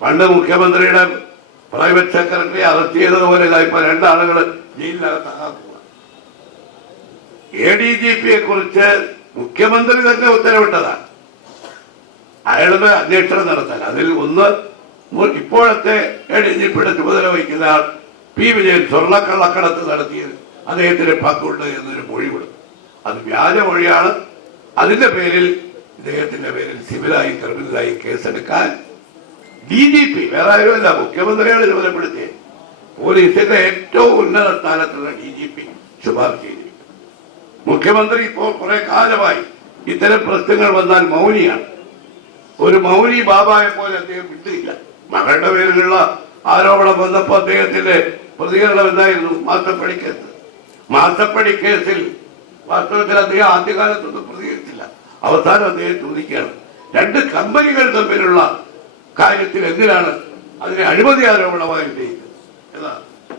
പണ്ട് മുഖ്യമന്ത്രിയുടെ private secretary arrest ചെയ്തതുപോലെ പോലെ ഇപ്പൊ രണ്ടാളുകൾ ജയിലിനകത്താക്കുക എ ഡി ജി പിയെ കുറിച്ച് മുഖ്യമന്ത്രി തന്നെ ഉത്തരവിട്ടതാണ് അയാളുടെ അന്വേഷണം നടത്താൻ. അതിൽ ഒന്ന് ഇപ്പോഴത്തെ എ ഡി ജി പിയുടെ ചുമതല വഹിക്കുന്ന ആൾ പി വിജയൻ സ്വർണക്കള്ളക്കടത്ത് നടത്തിയത് അദ്ദേഹത്തിന് പങ്കുണ്ട് എന്നൊരു മൊഴി കൊടുത്തു. അത് വ്യാജ മൊഴിയാണ്. അതിന്റെ പേരിൽ ഇദ്ദേഹത്തിന്റെ പേരിൽ സിവിലായി ക്രിമിനലായി കേസെടുക്കാൻ ഡി ജി പി വേറെ ആരുമല്ല മുഖ്യമന്ത്രിയാണ് ചുമതലപ്പെടുത്തിയത് പോലീസിന്റെ ഏറ്റവും ഉന്നത സ്ഥാനത്തുള്ള ഡി ജി പി ശുപാർശ ചെയ്തിരിക്കുന്നു. മുഖ്യമന്ത്രി ഇപ്പോൾ കുറെ കാലമായി ഇത്തരം പ്രശ്നങ്ങൾ വന്നാൽ മൗനിയാണ്. ഒരു മൗനി ബാബായെ പോലെ അദ്ദേഹം വിട്ടില്ല. മകളുടെ പേരിലുള്ള ആരോപണം വന്നപ്പോൾ അദ്ദേഹത്തിന്റെ പ്രതികരണം എന്തായിരുന്നു? മാസപ്പടി കേസ്. മാസപ്പടി കേസിൽ വാസ്തവത്തിൽ അദ്ദേഹം ആദ്യകാലത്തൊന്നും പ്രതികരിച്ചില്ല. അവസാനം അദ്ദേഹം ചോദിക്കുകയാണ് രണ്ട് കമ്പനികൾ തമ്മിലുള്ള കാര്യത്തിൽ എന്തിനാണ് അതിനെ അഴിമതി ആരോപണമായി ഉന്നയിക്കുന്നത്?